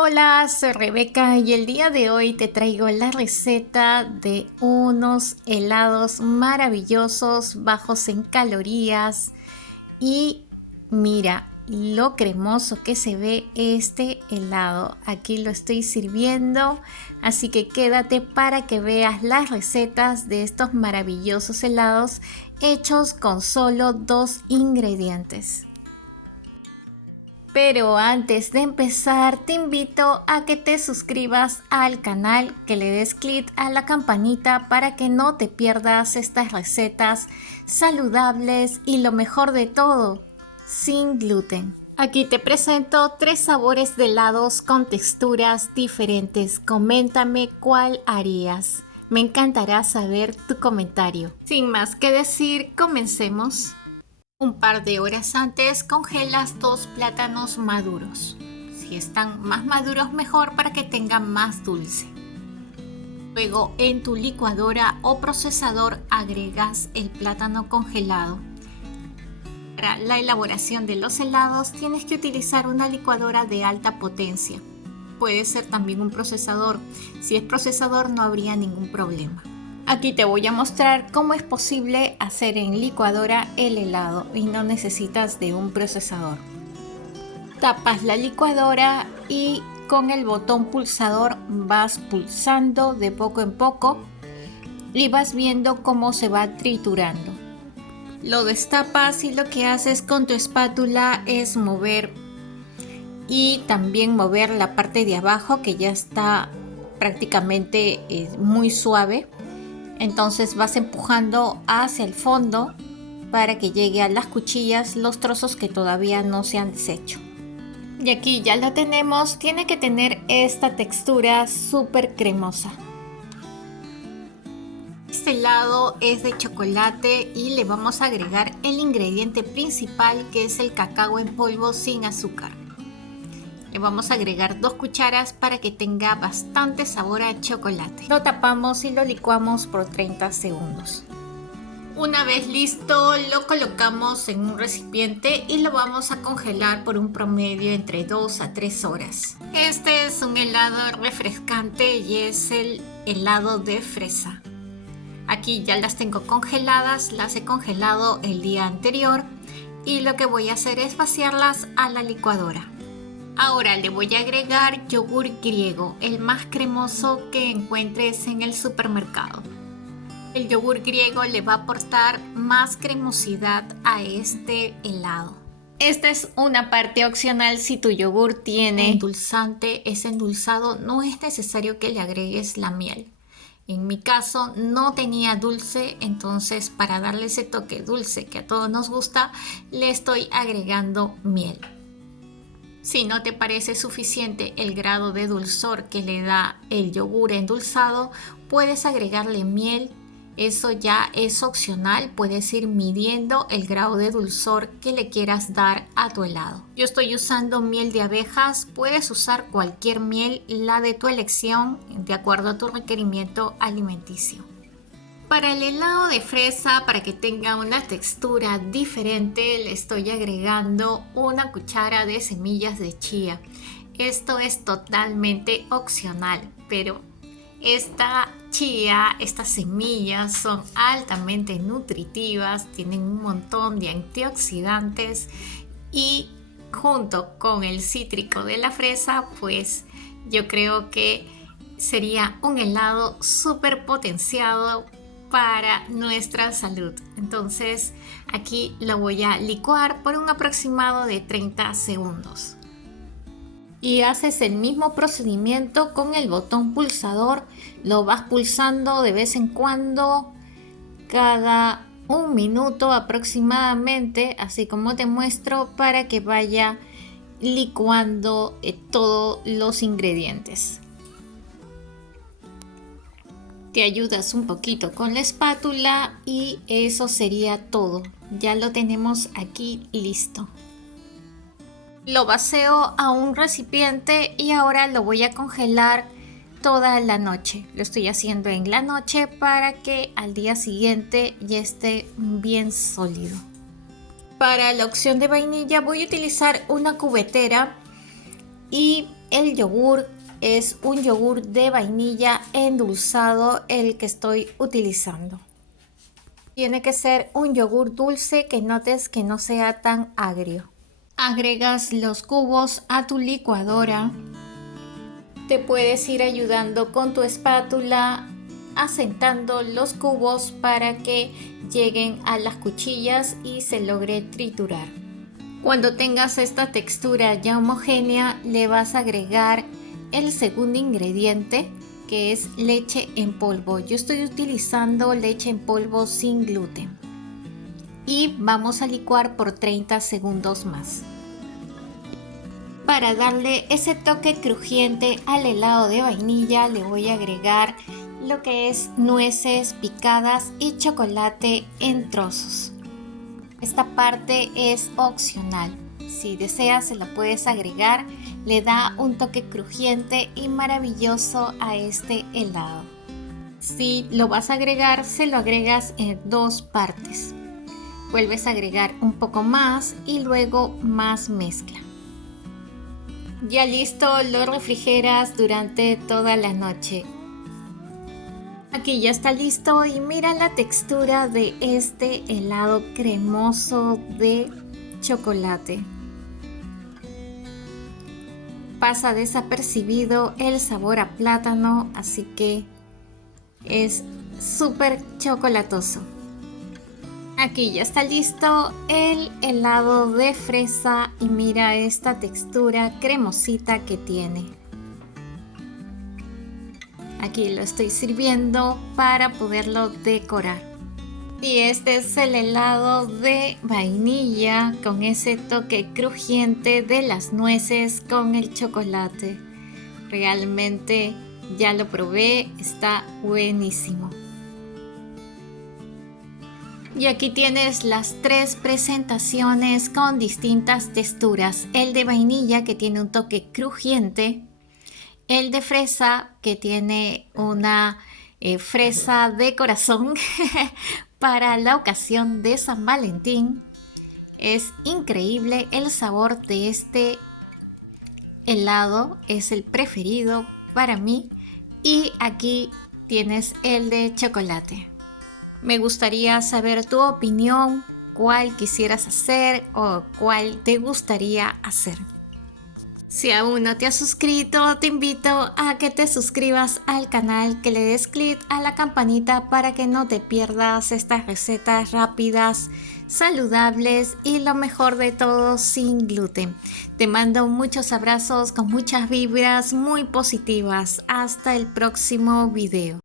Hola, soy Rebeca y el día de hoy te traigo la receta de unos helados maravillosos, bajos en calorías y mira lo cremoso que se ve este helado. Aquí lo estoy sirviendo, así que quédate para que veas las recetas de estos maravillosos helados hechos con solo 2 ingredientes. Pero antes de empezar, te invito a que te suscribas al canal, que le des clic a la campanita para que no te pierdas estas recetas saludables y lo mejor de todo, sin gluten. Aquí te presento 3 sabores de helados con texturas diferentes. Coméntame cuál harías. Me encantará saber tu comentario. Sin más que decir, comencemos. Un par de horas antes congelas 2 plátanos maduros. Si están más maduros mejor para que tengan más dulce. Luego en tu licuadora o procesador agregas el plátano congelado. Para la elaboración de los helados tienes que utilizar una licuadora de alta potencia. Puede ser también un procesador. Si es procesador no habría ningún problema. Aquí te voy a mostrar cómo es posible hacer en licuadora el helado y no necesitas de un procesador. Tapas la licuadora y con el botón pulsador vas pulsando de poco en poco y vas viendo cómo se va triturando. Lo destapas y lo que haces con tu espátula es mover y también mover la parte de abajo que ya está prácticamente muy suave. Entonces vas empujando hacia el fondo para que llegue a las cuchillas los trozos que todavía no se han deshecho. Y aquí ya lo tenemos, tiene que tener esta textura súper cremosa. Este helado es de chocolate y le vamos a agregar el ingrediente principal, que es el cacao en polvo sin azúcar. Le vamos a agregar 2 cucharas para que tenga bastante sabor a chocolate. Lo tapamos y lo licuamos por 30 segundos. Una vez listo, lo colocamos en un recipiente y lo vamos a congelar por un promedio entre 2 a 3 horas. Este es un helado refrescante y es el helado de fresa. Aquí ya las tengo congeladas, las he congelado el día anterior y lo que voy a hacer es vaciarlas a la licuadora. Ahora le voy a agregar yogur griego, el más cremoso que encuentres en el supermercado. El yogur griego le va a aportar más cremosidad a este helado. Esta es una parte opcional si tu yogur tiene endulzante, es endulzado, no es necesario que le agregues la miel. En mi caso no tenía dulce, entonces para darle ese toque dulce que a todos nos gusta, le estoy agregando miel. Si no te parece suficiente el grado de dulzor que le da el yogur endulzado, puedes agregarle miel. Eso ya es opcional, puedes ir midiendo el grado de dulzor que le quieras dar a tu helado. Yo estoy usando miel de abejas, puedes usar cualquier miel, la de tu elección, de acuerdo a tu requerimiento alimenticio. Para el helado de fresa, para que tenga una textura diferente, le estoy agregando 1 cuchara de semillas de chía. Esto es totalmente opcional, pero esta chía, estas semillas son altamente nutritivas, tienen un montón de antioxidantes y junto con el cítrico de la fresa, pues yo creo que sería un helado súper potenciado para nuestra salud. Entonces aquí lo voy a licuar por un aproximado de 30 segundos. Y haces el mismo procedimiento con el botón pulsador, lo vas pulsando de vez en cuando, cada 1 minuto aproximadamente, así como te muestro, para que vaya licuando todos los ingredientes. Te ayudas un poquito con la espátula y eso sería todo. Ya lo tenemos aquí listo. Lo vacío a un recipiente y ahora lo voy a congelar toda la noche. Lo estoy haciendo en la noche para que al día siguiente ya esté bien sólido. Para la opción de vainilla voy a utilizar una cubetera y el yogur es un yogur de vainilla endulzado el que estoy utilizando. Tiene que ser un yogur dulce que notes que no sea tan agrio. Agregas los cubos a tu licuadora. Te puedes ir ayudando con tu espátula asentando los cubos para que lleguen a las cuchillas y se logre triturar. Cuando tengas esta textura ya homogénea, le vas a agregar el segundo ingrediente, que es leche en polvo. Yo estoy utilizando leche en polvo sin gluten. Y vamos a licuar por 30 segundos más. Para darle ese toque crujiente al helado de vainilla, le voy a agregar lo que es nueces picadas y chocolate en trozos. Esta parte es opcional. Si deseas se la puedes agregar, le da un toque crujiente y maravilloso a este helado. Si lo vas a agregar, se lo agregas en dos partes. Vuelves a agregar un poco más y luego más mezcla. Ya listo, lo refrigeras durante toda la noche. Aquí ya está listo y mira la textura de este helado cremoso de chocolate. Pasa desapercibido el sabor a plátano, así que es súper chocolatoso. Aquí ya está listo el helado de fresa y mira esta textura cremosita que tiene. Aquí lo estoy sirviendo para poderlo decorar. Y este es el helado de vainilla con ese toque crujiente de las nueces con el chocolate. Realmente ya lo probé, está buenísimo. Y aquí tienes las tres presentaciones con distintas texturas. El de vainilla que tiene un toque crujiente. El de fresa que tiene una fresa de corazón para la ocasión de San Valentín. Es increíble el sabor de este helado, es el preferido para mí. Y aquí tienes el de chocolate. Me gustaría saber tu opinión, cuál quisieras hacer o cuál te gustaría hacer. Si aún no te has suscrito, te invito a que te suscribas al canal, que le des clic a la campanita para que no te pierdas estas recetas rápidas, saludables y lo mejor de todo, sin gluten. Te mando muchos abrazos con muchas vibras muy positivas. Hasta el próximo video.